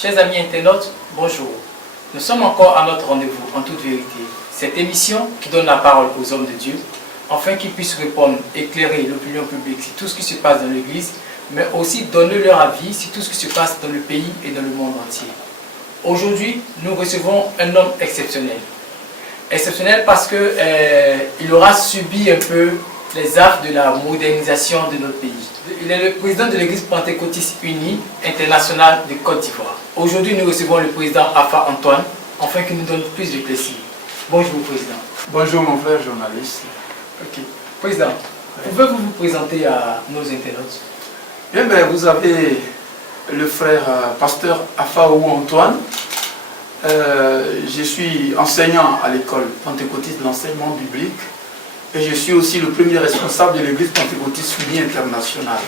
Chers amis internautes, bonjour. Nous sommes encore à notre rendez-vous en toute vérité. Cette émission qui donne la parole aux hommes de Dieu, afin qu'ils puissent répondre, éclairer l'opinion publique sur tout ce qui se passe dans l'Église, mais aussi donner leur avis sur tout ce qui se passe dans le pays et dans le monde entier. Aujourd'hui, nous recevons un homme exceptionnel. Exceptionnel parce qu'il aura subi un peu les affres de la modernisation de notre pays. Il est le président de l'Église pentecôtiste unie internationale de Côte d'Ivoire. Aujourd'hui, nous recevons le président Afa Antoine, afin qu'il nous donne plus de précision. Bonjour, président. Bonjour, mon frère journaliste. Ok. Président, pouvez-vous vous présenter à nos internautes? Bien, vous avez le frère pasteur Afa Antoine. Je suis enseignant à l'école pentecôtiste de l'enseignement biblique. Et je suis aussi le premier responsable de l'église pentecôtiste unie internationale.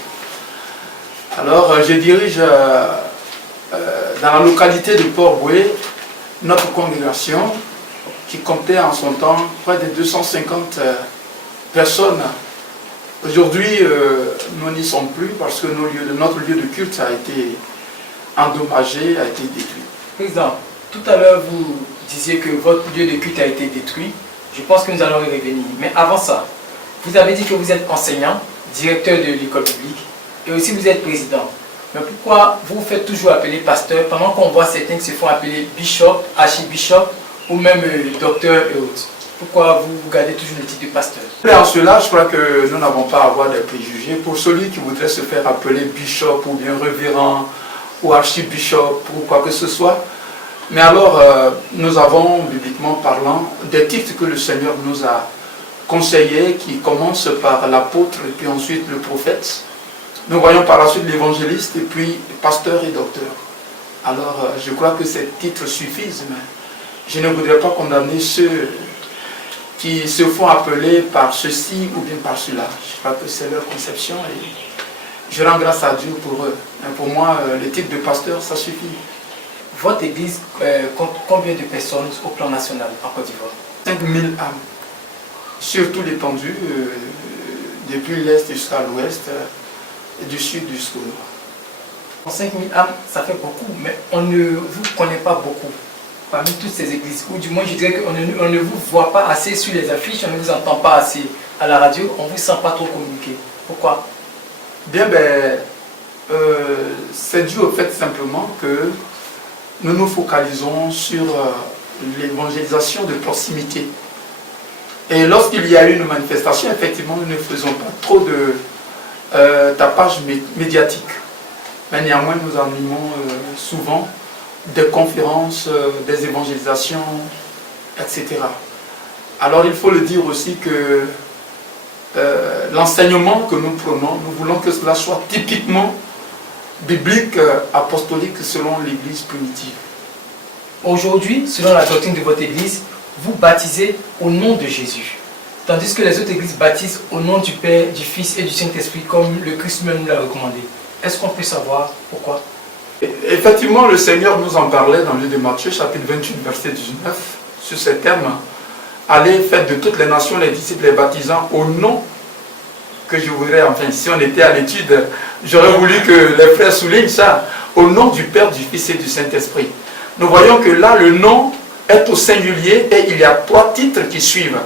Alors, je dirige dans la localité de Port-Boué notre congrégation qui comptait en son temps près de 250 personnes. Aujourd'hui, nous n'y sommes plus parce que notre lieu de culte a été endommagé, a été détruit. Président, tout à l'heure, vous disiez que votre lieu de culte a été détruit. Je pense que nous allons y revenir. Mais avant ça, vous avez dit que vous êtes enseignant, directeur de l'école publique, et aussi vous êtes président. Mais pourquoi vous vous faites toujours appeler pasteur, pendant qu'on voit certains qui se font appeler bishop, archibishop, ou même docteur et autres? Pourquoi vous gardez toujours le titre de pasteur? En cela, je crois que nous n'avons pas à avoir des préjugés. Pour celui qui voudrait se faire appeler bishop, ou bien révérend, ou archibishop, ou quoi que ce soit, mais alors, nous avons, bibliquement parlant, des titres que le Seigneur nous a conseillés, qui commencent par l'apôtre et puis ensuite le prophète. Nous voyons par la suite l'évangéliste et puis pasteur et docteur. Alors, je crois que ces titres suffisent, mais je ne voudrais pas condamner ceux qui se font appeler par ceci ou bien par cela. Je crois que c'est leur conception et je rends grâce à Dieu pour eux. Mais pour moi, le titre de pasteur, ça suffit. Votre église compte combien de personnes au plan national en Côte d'Ivoire? 5000 âmes, sur toute l'étendue, depuis l'est jusqu'à l'ouest, et du sud jusqu'au nord. 5000 âmes, ça fait beaucoup, mais on ne vous connaît pas beaucoup parmi toutes ces églises. Ou du moins, je dirais qu'on ne vous voit pas assez sur les affiches, on ne vous entend pas assez à la radio, on ne vous sent pas trop communiquer. Pourquoi? Bien, c'est dû au fait simplement que nous nous focalisons sur l'évangélisation de proximité. Et lorsqu'il y a une manifestation, effectivement, nous ne faisons pas trop de tapage médiatique. Mais néanmoins, nous animons souvent des conférences, des évangélisations, etc. Alors, il faut le dire aussi que l'enseignement que nous prenons, nous voulons que cela soit typiquement biblique, apostolique selon l'église primitive. Aujourd'hui, selon la doctrine de votre église, vous baptisez au nom de Jésus. Tandis que les autres églises baptisent au nom du Père, du Fils et du Saint-Esprit, comme le Christ même nous l'a recommandé. Est-ce qu'on peut savoir pourquoi? Effectivement, le Seigneur nous en parlait dans le livre de Matthieu, chapitre 28, verset 19, sur ces termes. Allez, faites de toutes les nations les disciples, les baptisant au nom que je voudrais, enfin, si on était à l'étude, j'aurais voulu que les frères soulignent ça, au nom du Père, du Fils et du Saint-Esprit. Nous voyons que là, le nom est au singulier et il y a 3 titres qui suivent.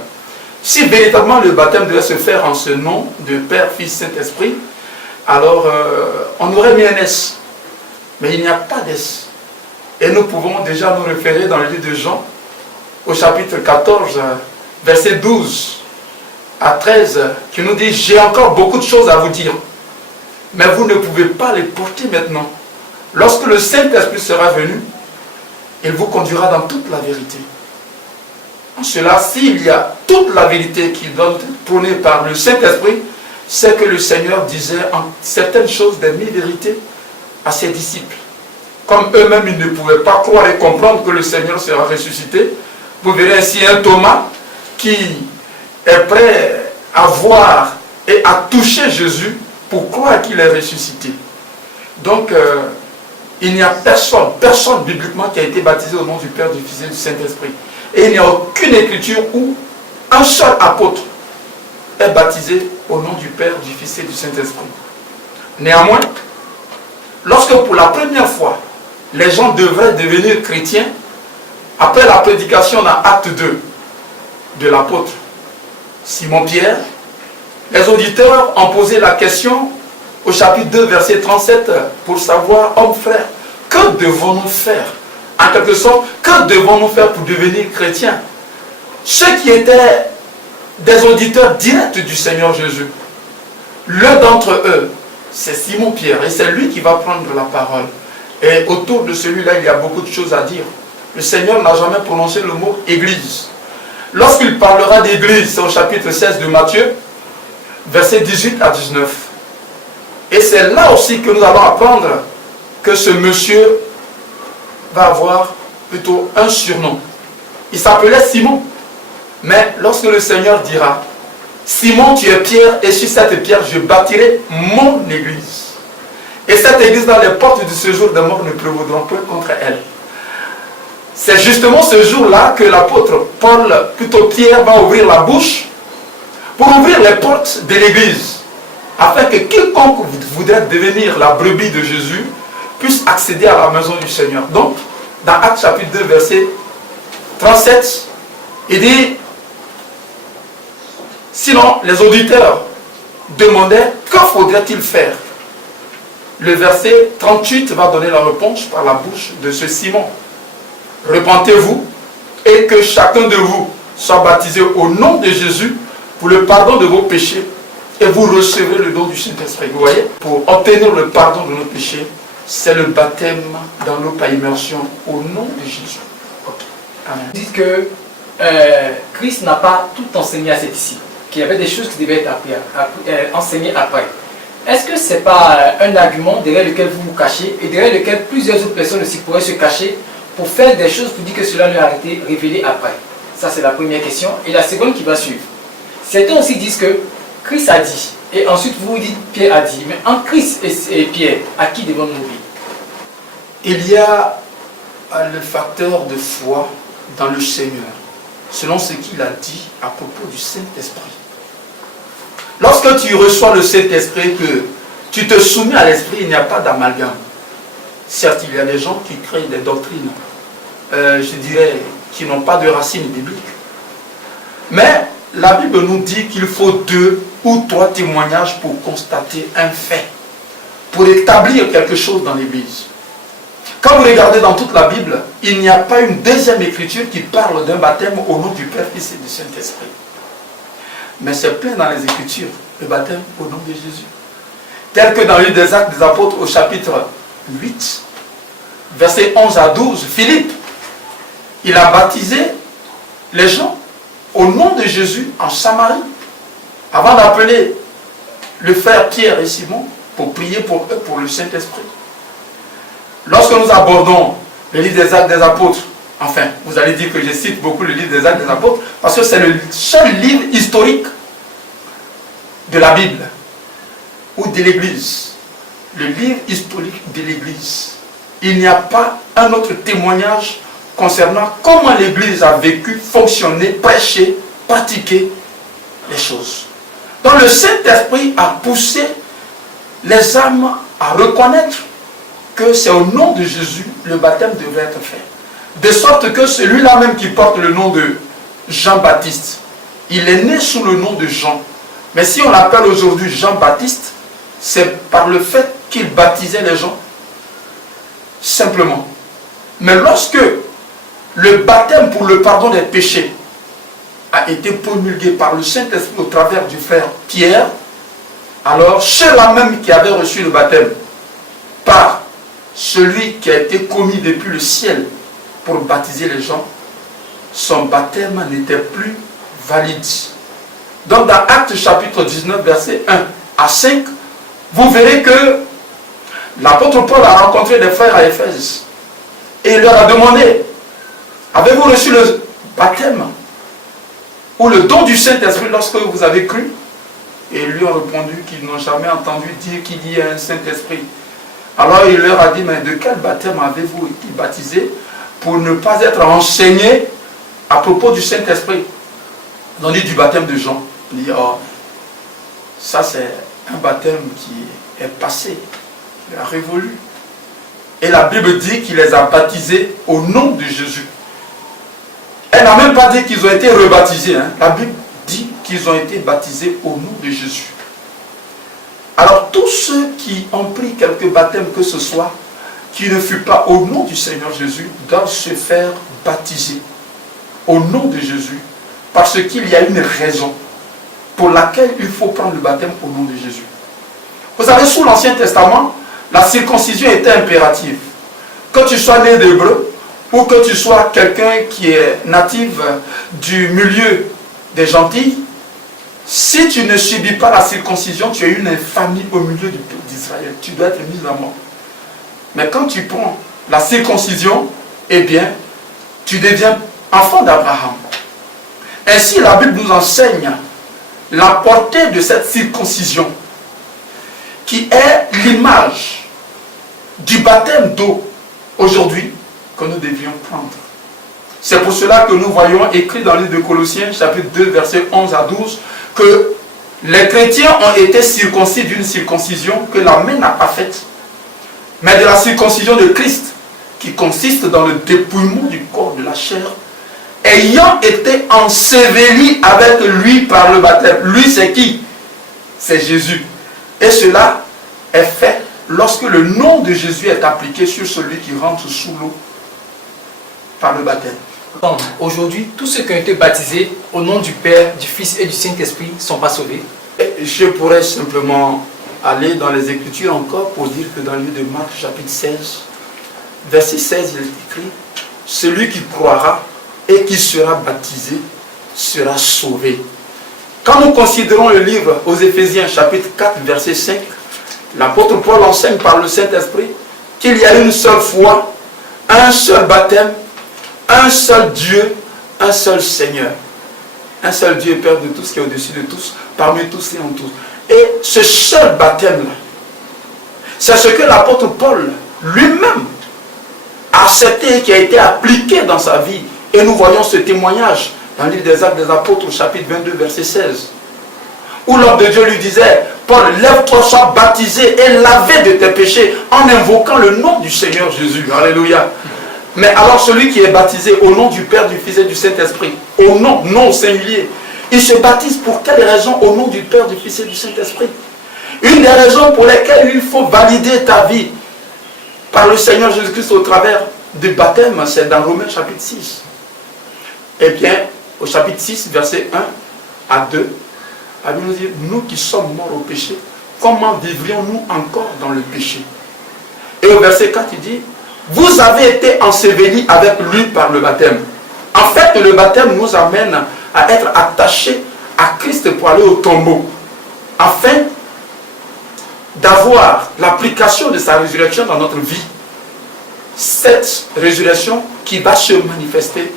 Si véritablement le baptême devait se faire en ce nom de Père, Fils, Saint-Esprit, alors on aurait mis un S. Mais il n'y a pas d'S. Et nous pouvons déjà nous référer dans le livre de Jean, au chapitre 14, verset 12 à 13, qui nous dit « J'ai encore beaucoup de choses à vous dire, mais vous ne pouvez pas les porter maintenant. Lorsque le Saint-Esprit sera venu, il vous conduira dans toute la vérité. » En cela, s'il y a toute la vérité qui doit être prônée par le Saint-Esprit, c'est que le Seigneur disait en certaines choses des mille-vérités à ses disciples. Comme eux-mêmes, ils ne pouvaient pas croire et comprendre que le Seigneur sera ressuscité, vous verrez ainsi un Thomas qui est prêt à voir et à toucher Jésus pour croire qu'il est ressuscité. Donc, il n'y a personne bibliquement qui a été baptisé au nom du Père, du Fils et du Saint-Esprit. Et il n'y a aucune écriture où un seul apôtre est baptisé au nom du Père, du Fils et du Saint-Esprit. Néanmoins, lorsque pour la première fois, les gens devraient devenir chrétiens, après la prédication dans Acte 2 de l'apôtre Simon-Pierre, les auditeurs ont posé la question au chapitre 2, verset 37, pour savoir, hommes frères, que devons-nous faire? En quelque sorte, que devons-nous faire pour devenir chrétiens? Ceux qui étaient des auditeurs directs du Seigneur Jésus, l'un d'entre eux, c'est Simon-Pierre, et c'est lui qui va prendre la parole. Et autour de celui-là, il y a beaucoup de choses à dire. Le Seigneur n'a jamais prononcé le mot église. Lorsqu'il parlera d'église, c'est au chapitre 16 de Matthieu, versets 18 à 19. Et c'est là aussi que nous allons apprendre que ce monsieur va avoir plutôt un surnom. Il s'appelait Simon. Mais lorsque le Seigneur dira, Simon, tu es Pierre, et sur cette pierre, je bâtirai mon église. Et cette église, dans les portes du séjour des morts, ne prévaudront point contre elle. C'est justement ce jour-là que l'apôtre Paul, plutôt Pierre, va ouvrir la bouche pour ouvrir les portes de l'église, afin que quiconque voudrait devenir la brebis de Jésus puisse accéder à la maison du Seigneur. Donc, dans Actes chapitre 2, verset 37, il dit, sinon les auditeurs demandaient, que faudrait-il faire? Le verset 38 va donner la réponse par la bouche de ce Simon. Repentez-vous et que chacun de vous soit baptisé au nom de Jésus pour le pardon de vos péchés et vous recevrez le don du Saint-Esprit. Vous voyez, pour obtenir le pardon de nos péchés, c'est le baptême dans l'eau par immersion au nom de Jésus. Okay. Amen. Vous dites que Christ n'a pas tout enseigné à ses disciples, qu'il y avait des choses qui devaient être enseignées après. Est-ce que ce n'est pas un argument derrière lequel vous vous cachez et derrière lequel plusieurs autres personnes aussi pourraient se cacher pour faire des choses pour dire que cela leur a été révélé après? Ça, c'est la première question. Et la seconde qui va suivre. Certains aussi disent que Christ a dit, et ensuite vous dites Pierre a dit. Mais en Christ et Pierre, à qui devons-nous obéir? Il y a le facteur de foi dans le Seigneur, selon ce qu'il a dit à propos du Saint-Esprit. Lorsque tu reçois le Saint-Esprit, que tu te soumets à l'Esprit, il n'y a pas d'amalgame. Certes, il y a des gens qui créent des doctrines, je dirais, qui n'ont pas de racines bibliques. Mais la Bible nous dit qu'il faut 2 ou 3 témoignages pour constater un fait, pour établir quelque chose dans l'Église. Quand vous regardez dans toute la Bible, il n'y a pas une deuxième écriture qui parle d'un baptême au nom du Père, Fils et du Saint-Esprit. Mais c'est plein dans les Écritures, le baptême au nom de Jésus. Tel que dans le livre des Actes des Apôtres au chapitre 8, versets 11 à 12, Philippe, il a baptisé les gens au nom de Jésus en Samarie, avant d'appeler le frère Pierre et Simon pour prier pour eux, pour le Saint-Esprit. Lorsque nous abordons le livre des Actes des Apôtres, enfin, vous allez dire que je cite beaucoup le livre des Actes des Apôtres, parce que c'est le seul livre historique de la Bible, ou de l'Église. Le livre historique de l'Église. Il n'y a pas un autre témoignage concernant comment l'Église a vécu, fonctionné, prêché, pratiqué les choses. Donc le Saint-Esprit a poussé les âmes à reconnaître que c'est au nom de Jésus le baptême devrait être fait. De sorte que celui-là même qui porte le nom de Jean-Baptiste, il est né sous le nom de Jean. Mais si on l'appelle aujourd'hui Jean-Baptiste, c'est par le fait qu'il baptisait les gens. Simplement. Mais lorsque le baptême pour le pardon des péchés a été promulgué par le Saint-Esprit au travers du frère Pierre, alors ceux-là même qui avaient reçu le baptême par celui qui a été commis depuis le ciel pour baptiser les gens, son baptême n'était plus valide. Donc dans Actes chapitre 19, verset 1 à 5, vous verrez que l'apôtre Paul a rencontré des frères à Éphèse et il leur a demandé, avez-vous reçu le baptême ou le don du Saint-Esprit lorsque vous avez cru? Et ils lui ont répondu qu'ils n'ont jamais entendu dire qu'il y a un Saint-Esprit. Alors il leur a dit, mais de quel baptême avez-vous été baptisé pour ne pas être enseigné à propos du Saint-Esprit? Ils ont dit du baptême de Jean. Il dit, oh, ça c'est un baptême qui est passé, qui a révolu. Et la Bible dit qu'il les a baptisés au nom de Jésus. Elle n'a même pas dit qu'ils ont été rebaptisés. Hein. La Bible dit qu'ils ont été baptisés au nom de Jésus. Alors tous ceux qui ont pris quelque baptême que ce soit, qui ne fut pas au nom du Seigneur Jésus, doivent se faire baptiser au nom de Jésus, parce qu'il y a une raison pour laquelle il faut prendre le baptême au nom de Jésus. Vous savez, sous l'Ancien Testament, la circoncision était impérative. Que tu sois né d'hébreu, ou que tu sois quelqu'un qui est natif du milieu des gentils, si tu ne subis pas la circoncision, tu es une infamie au milieu du peuple d'Israël. Tu dois être mis à mort. Mais quand tu prends la circoncision, eh bien, tu deviens enfant d'Abraham. Ainsi, la Bible nous enseigne la portée de cette circoncision, qui est l'image du baptême d'eau aujourd'hui que nous devions prendre. C'est pour cela que nous voyons écrit dans le livre de Colossiens, chapitre 2, versets 11 à 12, que les chrétiens ont été circoncis d'une circoncision que la main n'a pas faite, mais de la circoncision de Christ, qui consiste dans le dépouillement du corps de la chair, ayant été enseveli avec lui par le baptême. Lui, c'est qui? C'est Jésus. Et cela est fait lorsque le nom de Jésus est appliqué sur celui qui rentre sous l'eau par le baptême. Aujourd'hui, tous ceux qui ont été baptisés au nom du Père, du Fils et du Saint-Esprit ne sont pas sauvés. Je pourrais simplement aller dans les Écritures encore pour dire que dans le livre de Marc, chapitre 16, verset 16, il est écrit « Celui qui croira et qui sera baptisé sera sauvé. » Quand nous considérons le livre aux Éphésiens, chapitre 4, verset 5, l'apôtre Paul enseigne par le Saint-Esprit qu'il y a une seule foi, un seul baptême, un seul Dieu, un seul Seigneur. Un seul Dieu, Père de tous, qui est au-dessus de tous, parmi tous et en tous. Et ce seul baptême-là, c'est ce que l'apôtre Paul lui-même a accepté et qui a été appliqué dans sa vie. Et nous voyons ce témoignage dans le livre des Actes des Apôtres, chapitre 22, verset 16. Où l'homme de Dieu lui disait, Paul, lève-toi, sois baptisé et lavé de tes péchés en invoquant le nom du Seigneur Jésus. Alléluia. Mais alors celui qui est baptisé au nom du Père, du Fils et du Saint-Esprit, au nom, non au singulier, il se baptise pour quelle raison au nom du Père, du Fils et du Saint-Esprit? Une des raisons pour lesquelles il faut valider ta vie par le Seigneur Jésus-Christ au travers du baptême, c'est dans Romains chapitre 6. Eh bien, au chapitre 6, verset 1 à 2, la Bible nous dit, nous qui sommes morts au péché, comment vivrions-nous encore dans le péché? Et au verset 4, il dit, vous avez été ensevelis avec lui par le baptême. En fait, le baptême nous amène à être attachés à Christ pour aller au tombeau, afin d'avoir l'application de sa résurrection dans notre vie. Cette résurrection qui va se manifester,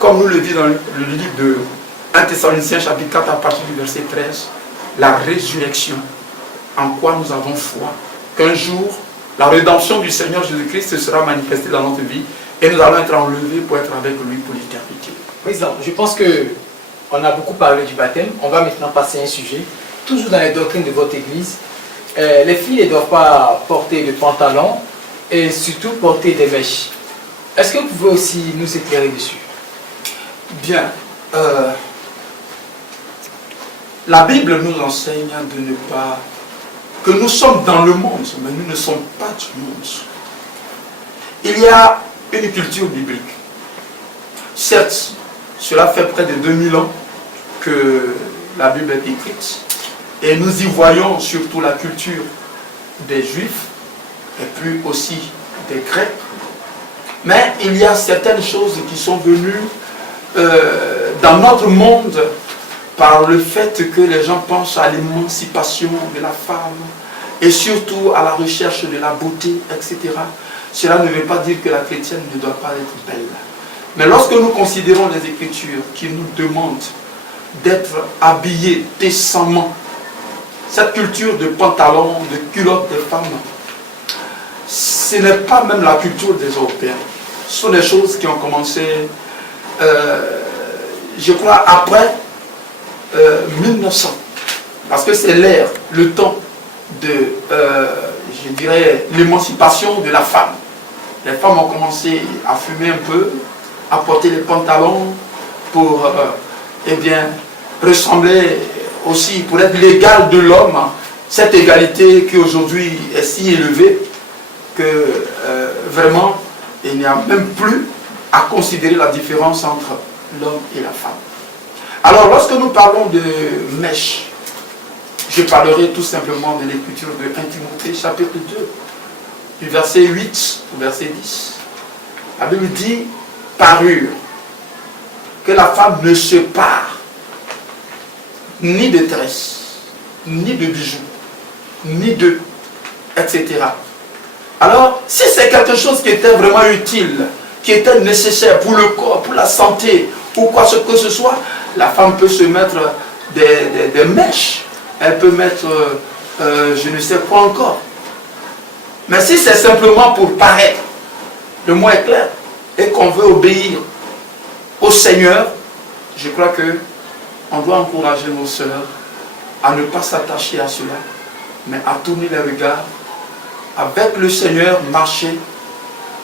comme nous le dit dans le livre de 1 Thessaloniciens chapitre 4 à partir du verset 13, la résurrection, en quoi nous avons foi, qu'un jour, la rédemption du Seigneur Jésus-Christ sera manifestée dans notre vie et nous allons être enlevés pour être avec lui pour l'éternité. Président, je pense qu'on a beaucoup parlé du baptême. On va maintenant passer à un sujet, toujours dans les doctrines de votre église. Les filles ne doivent pas porter de pantalons et surtout porter des mèches. Est-ce que vous pouvez aussi nous éclairer dessus? Bien. La Bible nous enseigne de ne pas... que nous sommes dans le monde, mais nous ne sommes pas du monde. Il y a une culture biblique. Certes, cela fait près de 2000 ans que la Bible est écrite, et nous y voyons surtout la culture des Juifs, et puis aussi des Grecs. Mais il y a certaines choses qui sont venues dans notre monde par le fait que les gens pensent à l'émancipation de la femme et surtout à la recherche de la beauté, etc. Cela ne veut pas dire que la chrétienne ne doit pas être belle. Mais lorsque nous considérons les Écritures qui nous demandent d'être habillés décemment, cette culture de pantalon, de culotte des femmes, ce n'est pas même la culture des Européens. Ce sont des choses qui ont commencé, je crois, après 1900. Parce que c'est l'ère, le temps de, je dirais, l'émancipation de la femme. les femmes ont commencé à fumer un peu, à porter les pantalons pour eh bien, ressembler aussi, pour être l'égal de l'homme, cette égalité qui aujourd'hui est si élevée que vraiment il n'y a même plus à considérer la différence entre l'homme et la femme. Alors lorsque nous parlons de mèche, je parlerai tout simplement de l'écriture de 1 Timothée chapitre 2, du verset 8 au verset 10. La Bible dit parure, que la femme ne se pare ni de tresses, ni de bijoux, ni de etc. Alors, si c'est quelque chose qui était vraiment utile, qui était nécessaire pour le corps, pour la santé, ou quoi que ce soit, la femme peut se mettre des mèches, elle peut mettre je ne sais quoi encore. Mais si c'est simplement pour paraître, le mot est clair, et qu'on veut obéir au Seigneur, je crois que on doit encourager nos sœurs à ne pas s'attacher à cela, mais à tourner les regards avec le Seigneur, marcher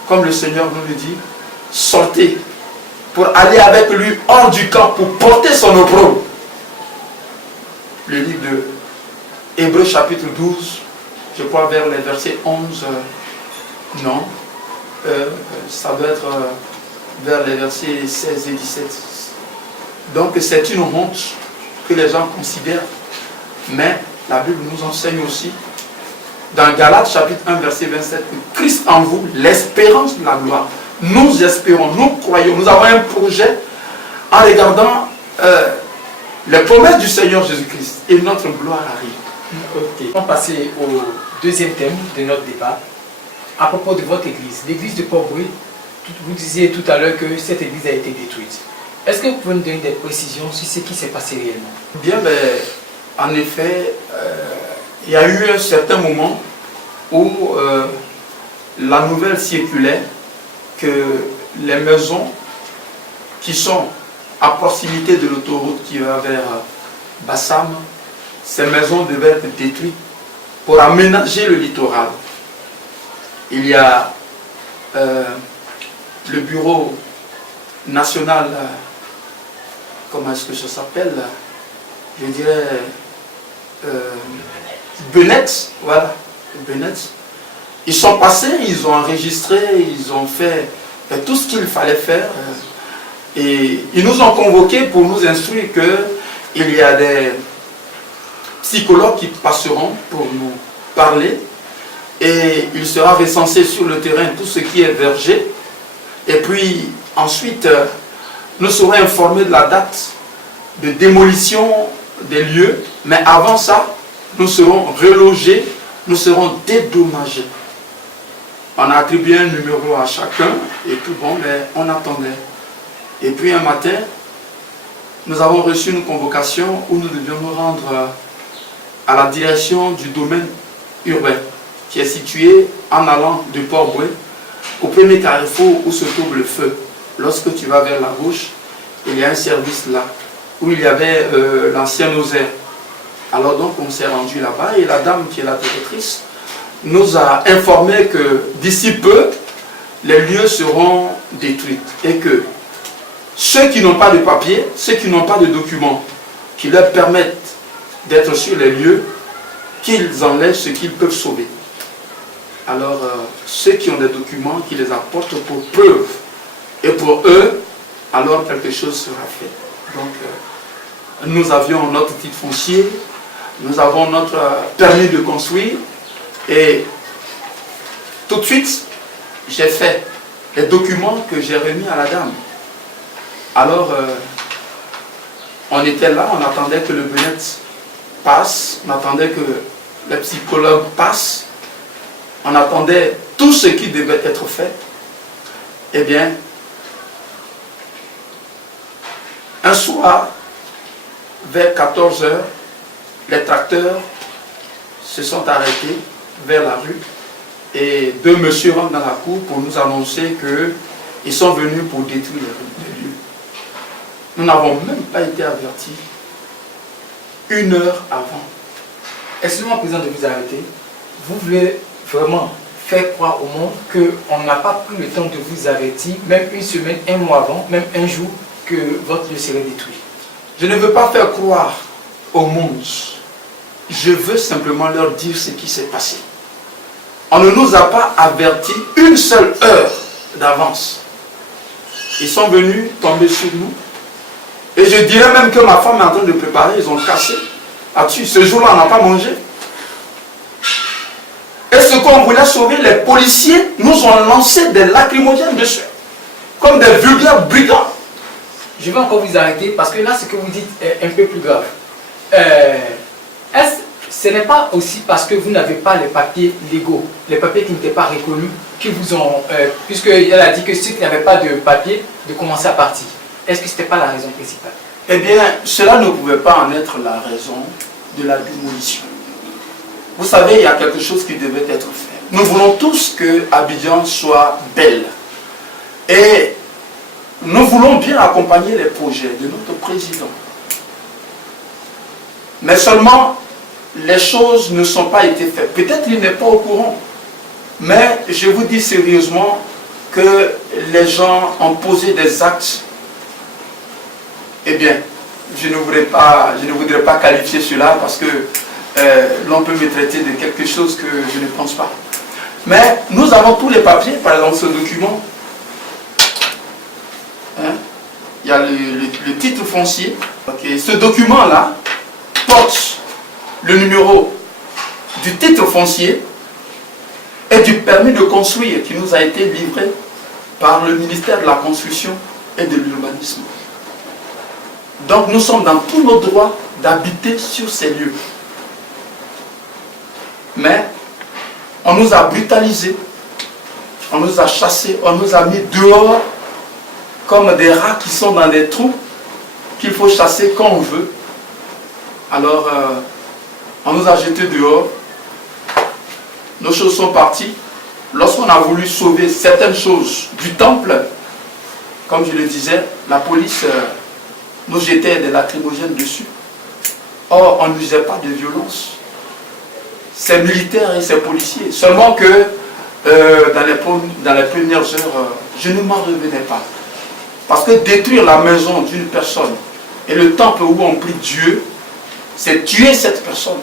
comme le Seigneur nous le dit, sortez pour aller avec lui hors du camp pour porter son opprobre. Le livre de Hébreux chapitre 12, je crois vers les versets 11, non, ça doit être vers les versets 16 et 17. Donc c'est une honte que les gens considèrent, mais la Bible nous enseigne aussi, dans Galates chapitre 1 verset 27, que Christ en vous, l'espérance de la gloire. Nous espérons, nous croyons, nous avons un projet en regardant les promesses du Seigneur Jésus-Christ et notre gloire arrive. Ok. On va passer au deuxième thème de notre débat. À propos de votre église, l'église de Port-Bouët, vous disiez tout à l'heure que cette église a été détruite. Est-ce que vous pouvez nous donner des précisions sur ce qui s'est passé réellement? Bien, mais en effet, il y a eu un certain moment où la nouvelle circulait que les maisons qui sont à proximité de l'autoroute qui va vers Bassam, ces maisons devaient être détruites pour aménager le littoral. Il y a le bureau national, comment est-ce que ça s'appelle? Je dirais Bennett, voilà, Bennett. Ils sont passés, ils ont enregistré, ils ont fait tout ce qu'il fallait faire. Et ils nous ont convoqués pour nous instruire qu'il y a des psychologues qui passeront pour nous parler. Et il sera recensé sur le terrain tout ce qui est verger. Et puis ensuite, nous serons informés de la date de démolition des lieux. Mais avant ça, nous serons relogés, nous serons dédommagés. On a attribué un numéro à chacun et tout bon, mais on attendait. Et puis un matin, nous avons reçu une convocation où nous devions nous rendre à la direction du domaine urbain qui est situé en allant de Port-Bouët au premier carrefour où se trouve le feu. Lorsque tu vas vers la gauche, il y a un service là où il y avait l'ancien Oser. Alors donc on s'est rendu là-bas et la dame qui est la directrice nous a informé que d'ici peu, les lieux seront détruits et que ceux qui n'ont pas de papier, ceux qui n'ont pas de documents qui leur permettent d'être sur les lieux, qu'ils enlèvent ce qu'ils peuvent sauver. Alors, ceux qui ont des documents, qui les apportent pour preuve. Et pour eux, alors quelque chose sera fait. Donc, nous avions notre titre foncier, nous avons notre permis de construire, et tout de suite, j'ai fait les documents que j'ai remis à la dame. Alors, on était là, on attendait que le Bennett passe, on attendait que les psychologues passent, on attendait tout ce qui devait être fait. Eh bien, un soir, vers 14 h, les tracteurs se sont arrêtés vers la rue et deux messieurs rentrent dans la cour pour nous annoncer qu'ils sont venus pour détruire les lieux. Nous n'avons même pas été avertis 1 heure avant. Excusez-moi, président, de vous arrêter. Vous voulez vraiment faire faire croire au monde qu'on n'a pas pris le temps de vous avertir, même une semaine, un mois avant, même un jour, que votre lieu serait détruit? Je ne veux pas faire croire au monde. Je veux simplement leur dire ce qui s'est passé. On ne nous a pas averti une seule heure d'avance. Ils sont venus tomber sur nous. Et je dirais même que ma femme est en train de préparer, ils ont cassé là-dessus. Ce jour-là, on n'a pas mangé. Et ce qu'on voulait sauver, les policiers nous ont lancé des lacrymogènes dessus, comme des vulgaires brigands. Je vais encore vous arrêter parce que là, ce que vous dites est un peu plus grave. Ce n'est pas aussi parce que vous n'avez pas les papiers légaux, les papiers qui n'étaient pas reconnus, qui vous ont, puisqu'elle a dit que ceux qui n'avaient pas de papier, de commencer à partir. Est-ce que ce n'était pas la raison principale? Eh bien, cela ne pouvait pas en être la raison de la démolition. Vous savez, il y a quelque chose qui devait être fait. Nous voulons tous que Abidjan soit belle. Et nous voulons bien accompagner les projets de notre président. Mais seulement, les choses ne sont pas été faites. Peut-être qu'il n'est pas au courant. Mais je vous dis sérieusement que les gens ont posé des actes. Eh bien, je ne voudrais pas qualifier cela parce que l'on peut me traiter de quelque chose que je ne pense pas. Mais nous avons tous les papiers, par exemple ce document. Hein? Il y a le titre foncier. Okay. Ce document-là porte le numéro du titre foncier et du permis de construire qui nous a été livré par le ministère de la Construction et de l'Urbanisme. Donc nous sommes dans tous nos droits d'habiter sur ces lieux. Mais on nous a brutalisés, on nous a chassés, on nous a mis dehors comme des rats qui sont dans des trous qu'il faut chasser quand on veut. Alors on nous a jetés dehors, nos choses sont parties. Lorsqu'on a voulu sauver certaines choses du temple, comme je le disais, la police nous jetait des lacrymogènes dessus. Or, on n'usait pas de violence. Ces militaires et ces policiers. Seulement que dans les premières heures, je ne m'en revenais pas. Parce que détruire la maison d'une personne et le temple où on prie Dieu, c'est tuer cette personne.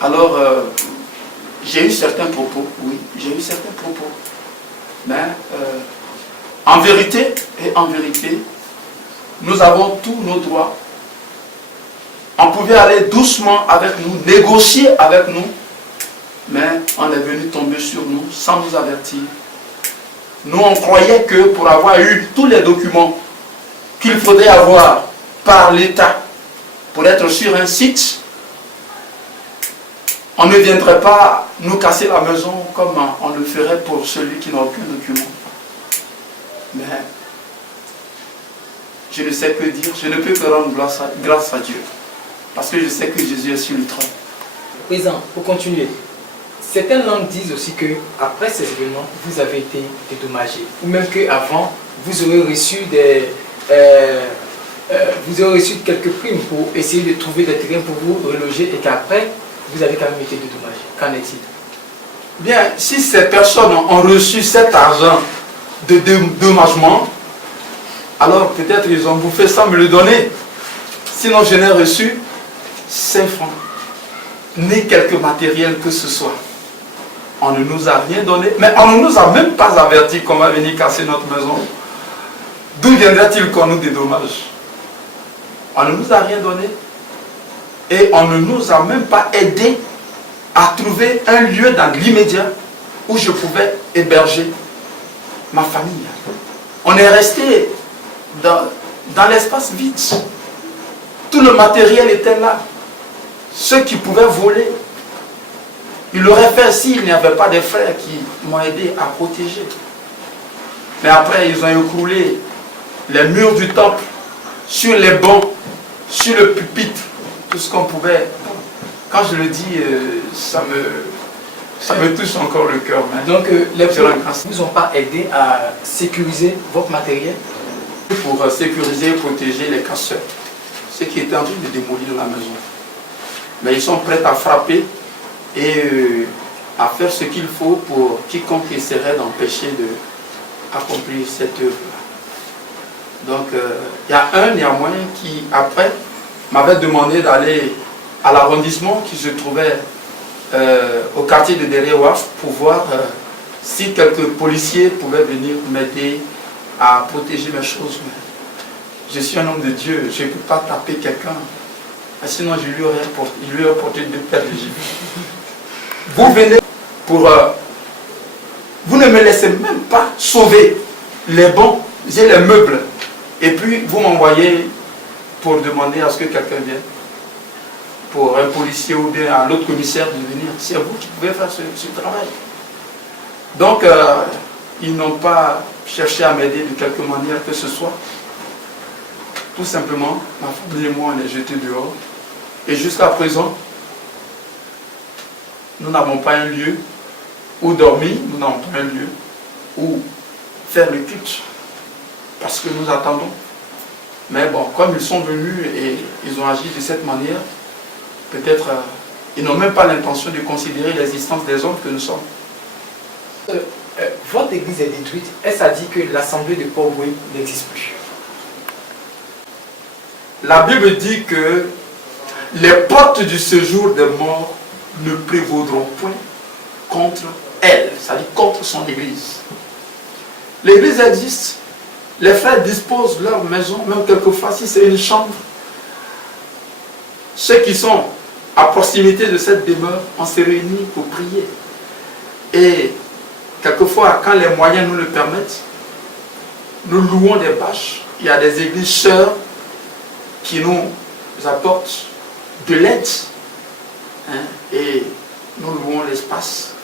Alors, j'ai eu certains propos, oui, j'ai eu certains propos. Mais en vérité, nous avons tous nos droits. On pouvait aller doucement avec nous, négocier avec nous, mais on est venu tomber sur nous sans nous avertir. Nous, on croyait que pour avoir eu tous les documents qu'il faudrait avoir par l'État pour être sur un site, on ne viendrait pas nous casser la maison comme on le ferait pour celui qui n'a aucun document. Mais je ne sais que dire, je ne peux que rendre grâce à Dieu. Parce que je sais que Jésus est sur le trône. Président, pour continuer, certaines langues disent aussi que après ces événements, vous avez été dédommagé. Ou même qu'avant, vous aurez reçu quelques primes pour essayer de trouver des terrains pour vous reloger et qu'après, vous avez quand même été dédommagé. Qu'en est-il? Bien, si ces personnes ont reçu cet argent de dédommagement, alors peut-être ils ont bouffé sans me le donner. Sinon, je n'ai reçu 5 francs, ni quelque matériel que ce soit. On ne nous a rien donné, mais on ne nous a même pas averti qu'on va venir casser notre maison. D'où viendrait-il qu'on nous dédommage? On ne nous a rien donné et on ne nous a même pas aidé à trouver un lieu dans l'immédiat où je pouvais héberger ma famille. On est resté dans l'espace vide. Tout le matériel était là. Ceux qui pouvaient voler, ils l'auraient fait s'il n'y avait pas des frères qui m'ont aidé à protéger. Mais après, ils ont écroulé les murs du temple, sur les bancs, sur le pupitre, tout ce qu'on pouvait. Quand je le dis, ça me touche encore le cœur. Donc, les policiers ne vous ont pas aidé à sécuriser votre matériel? Pour sécuriser et protéger les casseurs, ceux qui étaient en train de démolir la maison. Mais ils sont prêts à frapper et à faire ce qu'il faut pour quiconque essaierait d'empêcher d'accomplir cette œuvre. Donc, il y a un néanmoins qui, après, m'avait demandé d'aller à l'arrondissement qui se trouvait au quartier de Derewaf pour voir si quelques policiers pouvaient venir m'aider à protéger mes choses. Mais je suis un homme de Dieu, je ne peux pas taper quelqu'un, sinon je lui aurais porté 2 paires de gibets. Vous venez pour... vous ne me laissez même pas sauver les bancs et les meubles. Et puis vous m'envoyez pour demander à ce que quelqu'un vienne. Pour un policier ou bien à l'autre commissaire de venir. C'est vous qui pouvez faire ce travail. Donc, ils n'ont pas cherché à m'aider de quelque manière que ce soit. Tout simplement, ma famille et moi, on est jetés dehors. Et jusqu'à présent, nous n'avons pas un lieu où dormir, nous n'avons pas un lieu où faire le culte. Parce que nous attendons. Mais bon, comme ils sont venus et ils ont agi de cette manière, peut-être ils n'ont même pas l'intention de considérer l'existence des hommes que nous sommes. Votre église est détruite. Est-ce à dire que l'assemblée de Port-Boué n'existe plus? La Bible dit que les portes du séjour des morts ne prévaudront point contre elle, c'est-à-dire contre son église. L'église existe. Les frères disposent leur maison, même quelquefois si c'est une chambre. Ceux qui sont à proximité de cette demeure, on se réunit pour prier. Et quelquefois, quand les moyens nous le permettent, nous louons des bâches. Il y a des églises sœurs qui nous apportent de l'aide. Et nous louons l'espace.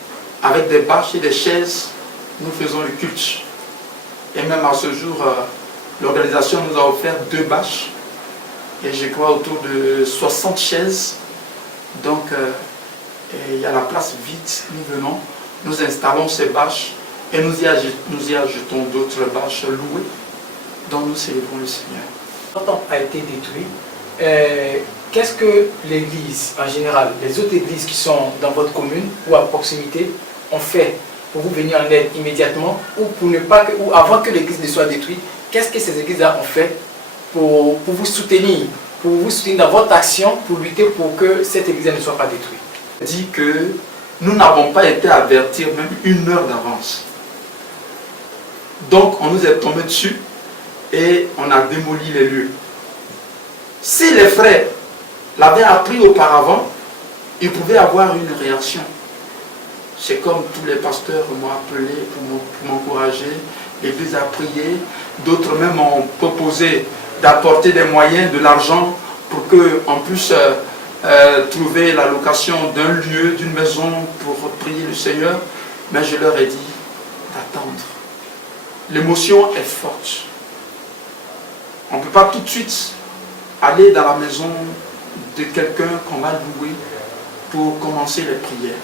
Avec des bâches et des chaises, nous faisons le culte. Et même à ce jour, l'organisation nous a offert 2 bâches. Et je crois autour de 60 chaises. Donc, il y a la place vide. Nous venons, nous installons ces bâches et nous y ajoutons d'autres bâches louées dont nous célébrons le Seigneur. Quand on a été détruit, qu'est-ce que l'église, en général, les autres églises qui sont dans votre commune ou à proximité, ont fait pour vous venir en aide immédiatement ou, pour ne pas que, ou avant que l'église ne soit détruite? Qu'est-ce que ces églises-là ont fait pour vous soutenir dans votre action pour lutter pour que cette église ne soit pas détruite? Dit que nous n'avons pas été avertis même 1 heure d'avance. Donc on nous est tombé dessus et on a démoli les lieux. Si les frères l'avaient appris auparavant, ils pouvaient avoir une réaction. C'est comme tous les pasteurs m'ont appelé pour m'encourager. L'église a prié. D'autres même ont proposé d'apporter des moyens, de l'argent pour qu'on puisse trouver la location d'un lieu, d'une maison pour prier le Seigneur. Mais je leur ai dit d'attendre. L'émotion est forte. On ne peut pas tout de suite aller dans la maison de quelqu'un qu'on va louer pour commencer les prières.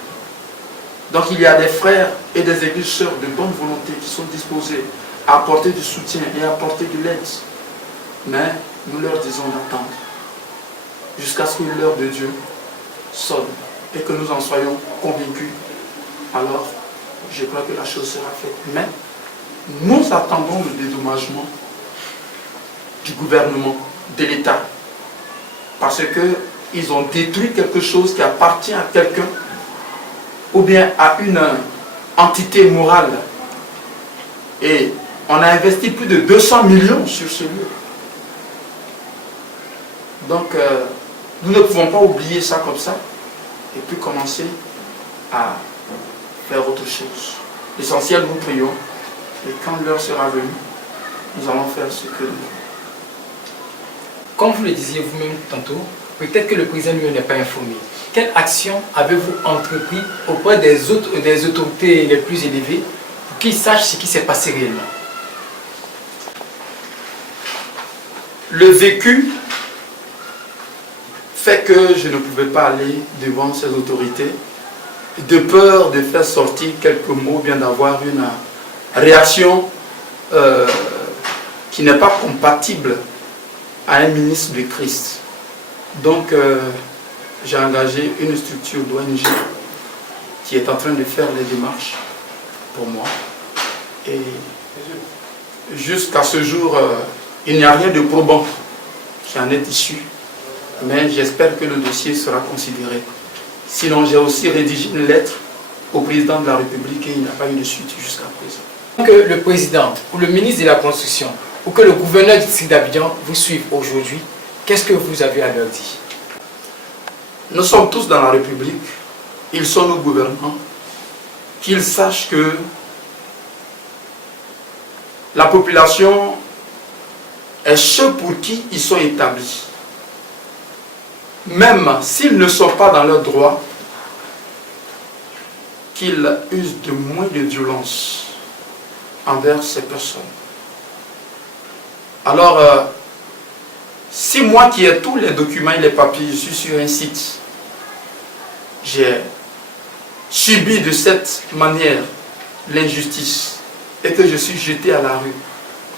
Donc il y a des frères et des églises sœurs de bonne volonté qui sont disposés à apporter du soutien et à apporter de l'aide. Mais nous leur disons d'attendre jusqu'à ce que l'heure de Dieu sonne et que nous en soyons convaincus. Alors, je crois que la chose sera faite. Mais nous attendons le dédommagement du gouvernement, de l'État. Parce qu'ils ont détruit quelque chose qui appartient à quelqu'un ou bien à une entité morale. Et on a investi plus de 200 millions sur ce lieu. Donc, nous ne pouvons pas oublier ça comme ça et puis commencer à faire autre chose. L'essentiel, nous prions et quand l'heure sera venue, nous allons faire ce que nous voulons. Comme vous le disiez vous-même tantôt, peut-être que le président lui n'est pas informé. Quelle action avez-vous entrepris auprès des autorités les plus élevées pour qu'ils sachent ce qui s'est passé réellement? Le vécu fait que je ne pouvais pas aller devant ces autorités de peur de faire sortir quelques mots, bien d'avoir une réaction qui n'est pas compatible à un ministre de Christ. Donc, j'ai engagé une structure d'ONG qui est en train de faire les démarches pour moi. Et jusqu'à ce jour, il n'y a rien de probant qui en est issu. Mais j'espère que le dossier sera considéré. Sinon, j'ai aussi rédigé une lettre au président de la République et il n'y a pas eu de suite jusqu'à présent. Que le président ou le ministre de la Construction ou que le gouverneur du district d'Abidjan vous suivent aujourd'hui, qu'est-ce que vous avez à leur dire? Nous sommes tous dans la République, ils sont nos gouvernants, qu'ils sachent que la population est ceux pour qui ils sont établis. Même s'ils ne sont pas dans leurs droits, qu'ils usent de moins de violence envers ces personnes. Alors, si moi qui ai tous les documents et les papiers, je suis sur un site, j'ai subi de cette manière l'injustice et que je suis jeté à la rue,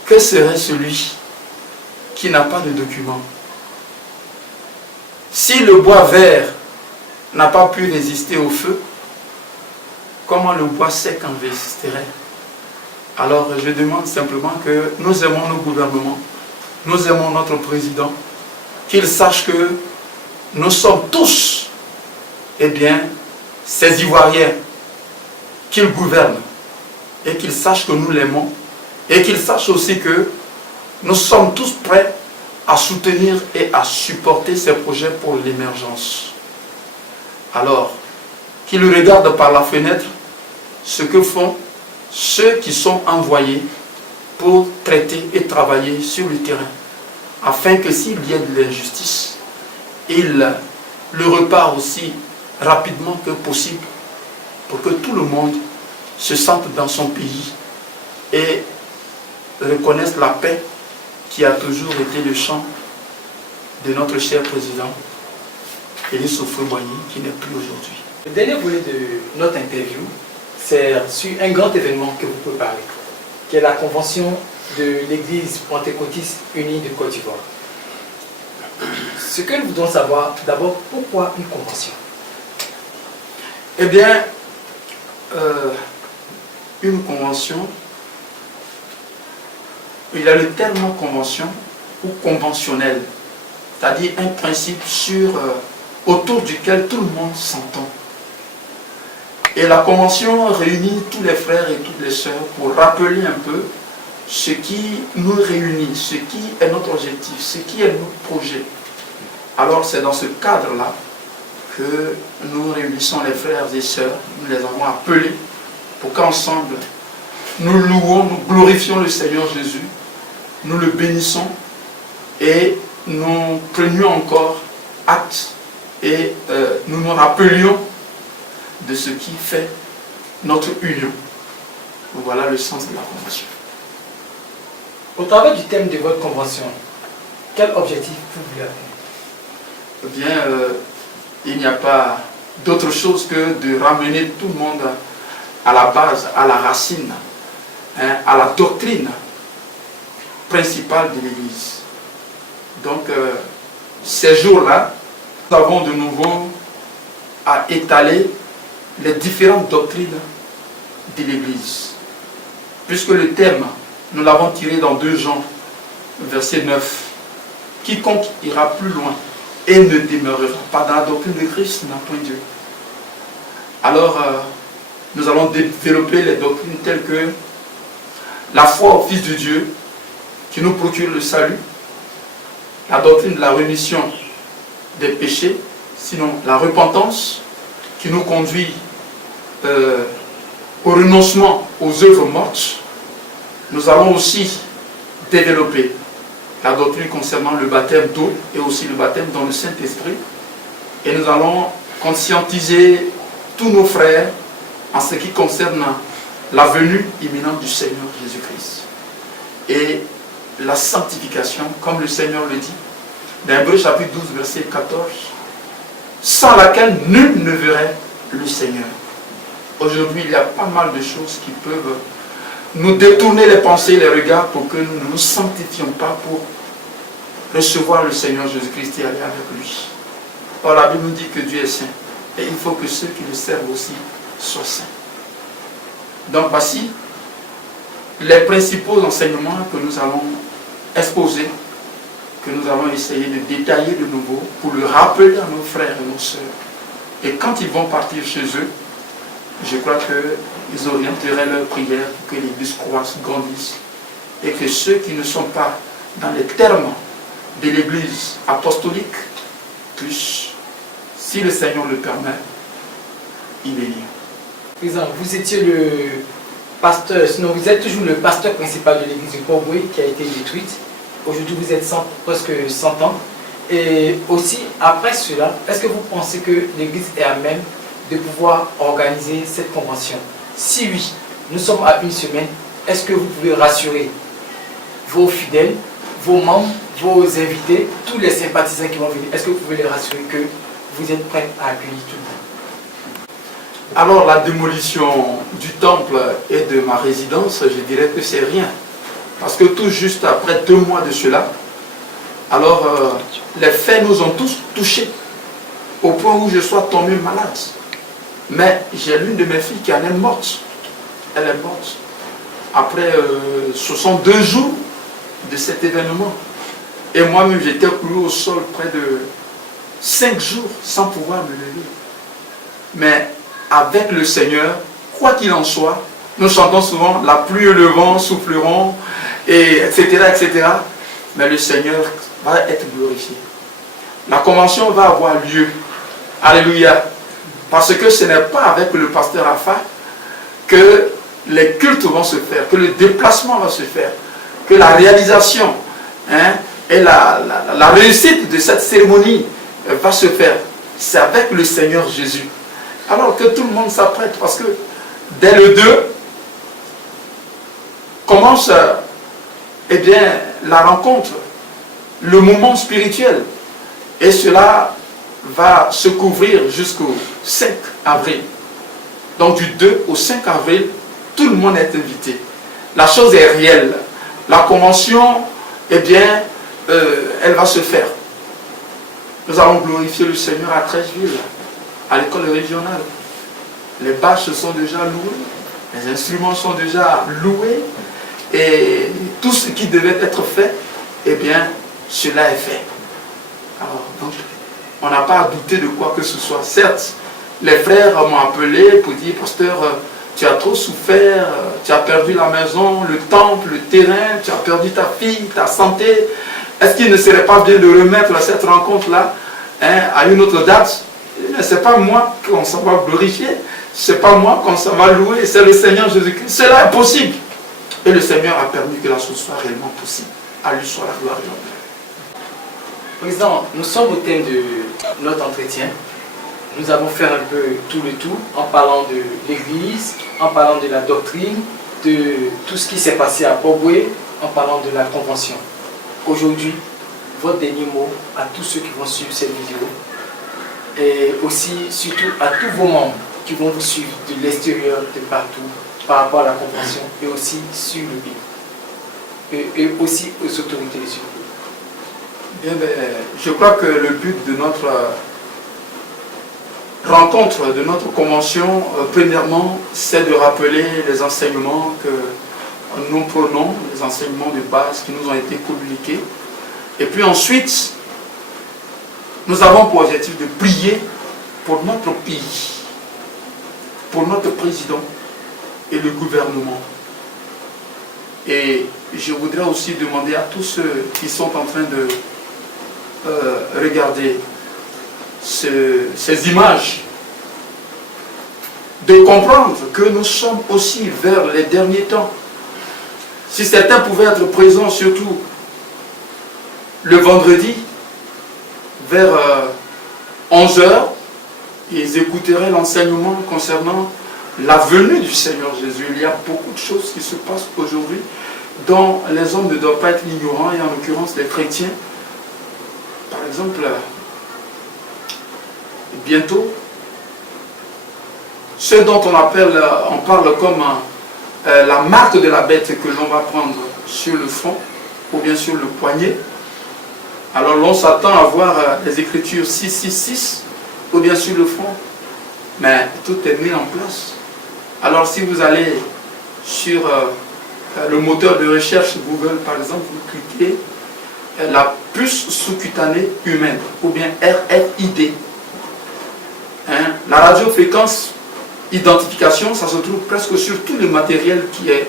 que serait celui qui n'a pas de documents? Si le bois vert n'a pas pu résister au feu, comment le bois sec en résisterait? Alors je demande simplement que nous aimons nos gouvernements, nous aimons notre président, qu'il sache que nous sommes tous, eh bien, ces Ivoiriens qu'il gouverne, et qu'il sache que nous l'aimons, et qu'il sache aussi que nous sommes tous prêts à soutenir et à supporter ces projets pour l'émergence. Alors, qu'il regarde par la fenêtre ce que font ceux qui sont envoyés pour traiter et travailler sur le terrain, afin que s'il y a de l'injustice, il le repart aussi rapidement que possible, pour que tout le monde se sente dans son pays et reconnaisse la paix qui a toujours été le chant de notre cher président, Félix Houphouët-Boigny, qui n'est plus aujourd'hui. Le dernier volet de notre interview, c'est sur un grand événement que vous préparez, qui est la convention de l'Église pentecôtiste unie de Côte d'Ivoire. Ce que nous voudrons savoir, d'abord, pourquoi une convention? Eh bien, une convention, il y a le terme convention ou conventionnel, c'est-à-dire un principe autour duquel tout le monde s'entend. Et la convention réunit tous les frères et toutes les sœurs pour rappeler un peu ce qui nous réunit, ce qui est notre objectif, ce qui est notre projet. Alors c'est dans ce cadre-là que nous réunissons les frères et sœurs, nous les avons appelés pour qu'ensemble nous louons, nous glorifions le Seigneur Jésus, nous le bénissons et nous prenions encore acte et nous nous rappelions de ce qui fait notre union. Voilà le sens de la convention. Au travers du thème de votre convention, quel objectif vous voulez atteindre? Eh bien, il n'y a pas d'autre chose que de ramener tout le monde à la base, à la racine, à la doctrine principale de l'Église. Donc, ces jours-là, nous avons de nouveau à étaler les différentes doctrines de l'Église. Puisque le thème, nous l'avons tiré dans 2 Jean, verset 9. Quiconque ira plus loin et ne demeurera pas dans la doctrine de Christ n'a point Dieu. Alors, nous allons développer les doctrines telles que la foi au Fils de Dieu, qui nous procure le salut, la doctrine de la rémission des péchés, sinon la repentance, qui nous conduit au renoncement aux œuvres mortes. Nous allons aussi développer la doctrine concernant le baptême d'eau et aussi le baptême dans le Saint-Esprit. Et nous allons conscientiser tous nos frères en ce qui concerne la venue imminente du Seigneur Jésus-Christ. Et la sanctification, comme le Seigneur le dit, dans Hébreux chapitre 12, verset 14, sans laquelle nul ne verrait le Seigneur. Aujourd'hui, il y a pas mal de choses qui peuvent nous détourner les pensées et les regards pour que nous ne nous sanctifions pas pour recevoir le Seigneur Jésus-Christ et aller avec lui. Or, la Bible nous dit que Dieu est saint. Et il faut que ceux qui le servent aussi soit saint. Donc voici les principaux enseignements que nous allons exposer, que nous allons essayer de détailler de nouveau pour le rappeler à nos frères et nos sœurs. Et quand ils vont partir chez eux, je crois qu'ils orienteraient leur prière pour que l'Église croisse, grandisse, et que ceux qui ne sont pas dans les termes de l'Église apostolique puissent, si le Seigneur le permet, y venir. Président, vous étiez le pasteur, sinon vous êtes toujours le pasteur principal de l'église de Port-Bouët qui a été détruite. Aujourd'hui vous êtes presque 100 ans. Et aussi, après cela, est-ce que vous pensez que l'église est à même de pouvoir organiser cette convention? Si oui, nous sommes à une semaine, est-ce que vous pouvez rassurer vos fidèles, vos membres, vos invités, tous les sympathisants qui vont venir? Est-ce que vous pouvez les rassurer que vous êtes prêts à accueillir tout le monde? Alors la démolition du temple et de ma résidence, je dirais que c'est rien. Parce que tout juste après 2 mois de cela, alors les faits nous ont tous touchés, au point où je sois tombé malade. Mais j'ai l'une de mes filles qui en est morte. Elle est morte. Après 62 jours de cet événement. Et moi-même j'étais cloué au sol près de 5 jours sans pouvoir me lever. Mais avec le Seigneur, quoi qu'il en soit, nous chantons souvent la pluie et le vent souffleront, et etc., etc. Mais le Seigneur va être glorifié. La convention va avoir lieu. Alléluia. Parce que ce n'est pas avec le pasteur Alpha que les cultes vont se faire, que le déplacement va se faire, que la réalisation et la réussite de cette cérémonie va se faire. C'est avec le Seigneur Jésus. Alors que tout le monde s'apprête, parce que dès le 2, commence eh bien, la rencontre, le moment spirituel. Et cela va se couvrir jusqu'au 5 avril. Donc du 2 au 5 avril, tout le monde est invité. La chose est réelle. La convention, eh bien, elle va se faire. Nous allons glorifier le Seigneur à Trècheville, à l'école régionale. Les bâches sont déjà louées, les instruments sont déjà loués, et tout ce qui devait être fait, eh bien, cela est fait. Alors, donc, on n'a pas à douter de quoi que ce soit. Certes, les frères m'ont appelé pour dire, pasteur, tu as trop souffert, tu as perdu la maison, le temple, le terrain, tu as perdu ta fille, ta santé. Est-ce qu'il ne serait pas bien de remettre cette rencontre-là à une autre date? Ce n'est pas moi qu'on s'en va glorifier, ce n'est pas moi qu'on s'en va louer, c'est le Seigneur Jésus-Christ. Cela est possible. Et le Seigneur a permis que la chose soit réellement possible. À lui soit la gloire et l'honneur. Président, nous sommes au thème de notre entretien. Nous avons fait un peu tout le tour en parlant de l'Église, en parlant de la doctrine, de tout ce qui s'est passé à Port-Bouët, en parlant de la convention. Aujourd'hui, votre dernier mot à tous ceux qui vont suivre cette vidéo, et aussi surtout à tous vos membres qui vont vous suivre de l'extérieur, de partout, par rapport à la convention, et aussi sur le pays, et aussi aux autorités sur le pays. Bien, je crois que le but de notre rencontre, de notre convention, premièrement, c'est de rappeler les enseignements que nous prenons, les enseignements de base qui nous ont été communiqués. Et puis ensuite, nous avons pour objectif de prier pour notre pays, pour notre président et le gouvernement. Et je voudrais aussi demander à tous ceux qui sont en train de regarder ces images, de comprendre que nous sommes aussi vers les derniers temps. Si certains pouvaient être présents, surtout le vendredi, vers 11 h, ils écouteraient l'enseignement concernant la venue du Seigneur Jésus. Il y a beaucoup de choses qui se passent aujourd'hui dont les hommes ne doivent pas être ignorants, et en l'occurrence les chrétiens. Par exemple, bientôt, ce dont on parle comme la marque de la bête que l'on va prendre sur le front ou bien sur le poignet. Alors l'on s'attend à voir les écritures 666 ou bien sur le front. Mais tout est mis en place. Alors si vous allez sur le moteur de recherche Google, par exemple, vous cliquez la puce sous-cutanée humaine, ou bien RFID. Hein? La radiofréquence identification, ça se trouve presque sur tout le matériel qui est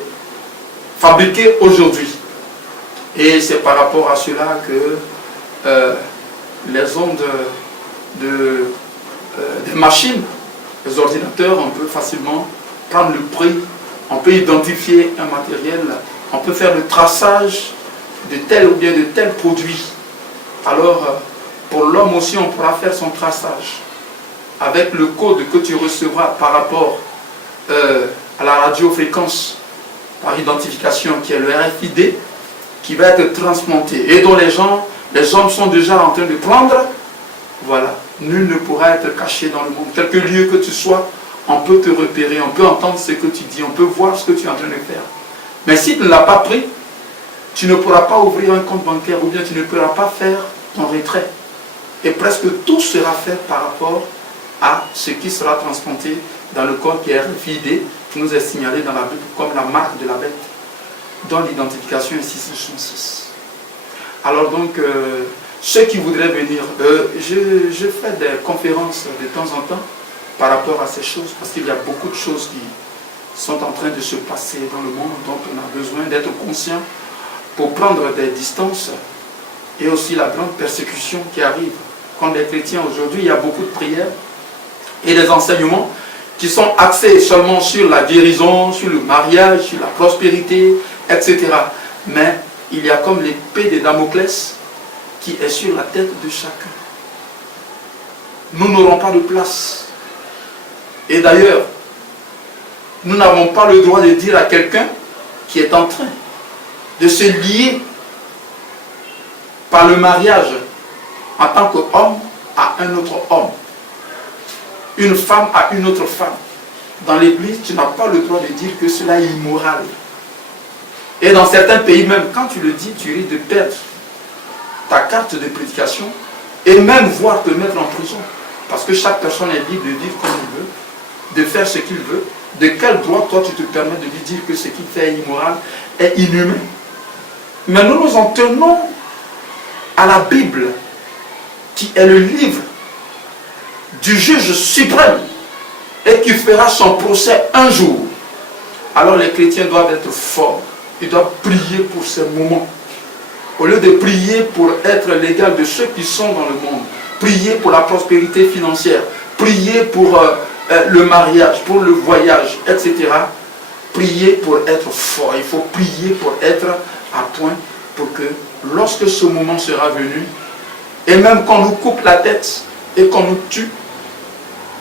fabriqué aujourd'hui. Et c'est par rapport à cela que les ondes des machines, les ordinateurs, on peut facilement prendre le prix, on peut identifier un matériel, on peut faire le traçage de tel ou bien de tel produit. Alors, pour l'homme aussi, on pourra faire son traçage avec le code que tu recevras par rapport à la radiofréquence par identification qui est le RFID, qui va être transplanté et dont les hommes sont déjà en train de prendre. Voilà, nul ne pourra être caché dans le monde. Quelque lieu que tu sois, on peut te repérer, on peut entendre ce que tu dis, on peut voir ce que tu es en train de faire. Mais si tu ne l'as pas pris, tu ne pourras pas ouvrir un compte bancaire ou bien tu ne pourras pas faire ton retrait. Et presque tout sera fait par rapport à ce qui sera transplanté dans le code qui est RFID, qui nous est signalé dans la Bible comme la marque de la bête, dont l'identification est 666. Alors donc, ceux qui voudraient venir, je fais des conférences de temps en temps par rapport à ces choses, parce qu'il y a beaucoup de choses qui sont en train de se passer dans le monde, dont on a besoin d'être conscient pour prendre des distances, et aussi la grande persécution qui arrive. Quand les chrétiens aujourd'hui, il y a beaucoup de prières et des enseignements qui sont axés seulement sur la guérison, sur le mariage, sur la prospérité, etc. Mais il y a comme l'épée de Damoclès qui est sur la tête de chacun. Nous n'aurons pas de place. Et d'ailleurs, nous n'avons pas le droit de dire à quelqu'un qui est en train de se lier par le mariage en tant qu'homme à un autre homme, une femme à une autre femme. Dans l'église, tu n'as pas le droit de dire que cela est immoral. Et dans certains pays même, quand tu le dis, tu risques de perdre ta carte de prédication et même voire te mettre en prison. Parce que chaque personne est libre de vivre comme il veut, de faire ce qu'il veut. De quel droit, toi, tu te permets de lui dire que ce qu'il fait est immoral, est inhumain? Mais nous nous en tenons à la Bible, qui est le livre du juge suprême et qui fera son procès un jour. Alors les chrétiens doivent être forts. Ils doivent prier pour ces moments. Au lieu de prier pour être l'égal de ceux qui sont dans le monde, prier pour la prospérité financière, prier pour le mariage, pour le voyage, etc. Prier pour être fort. Il faut prier pour être à point pour que lorsque ce moment sera venu, et même qu'on nous coupe la tête et qu'on nous tue,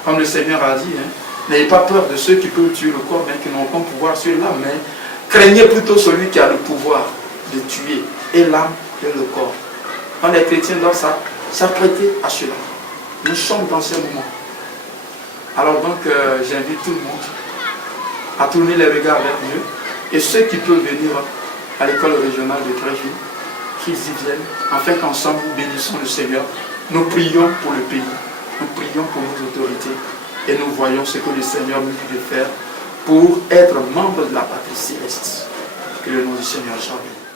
comme le Seigneur a dit, hein, n'ayez pas peur de ceux qui peuvent tuer le corps, mais qui n'ont aucun pouvoir sur l'âme, mais craignez plutôt celui qui a le pouvoir de tuer et l'âme et le corps. Quand les chrétiens doivent s'apprêter à cela. Nous sommes dans ces moments. Alors donc, j'invite tout le monde à tourner les regards vers Dieu, et ceux qui peuvent venir à l'école régionale de Tréjus, qu'ils y viennent, afin qu'ensemble nous bénissons le Seigneur. Nous prions pour le pays, nous prions pour nos autorités, et nous voyons ce que le Seigneur nous dit de faire pour être membre de la patrie céleste. Que le nom du Seigneur soit béni.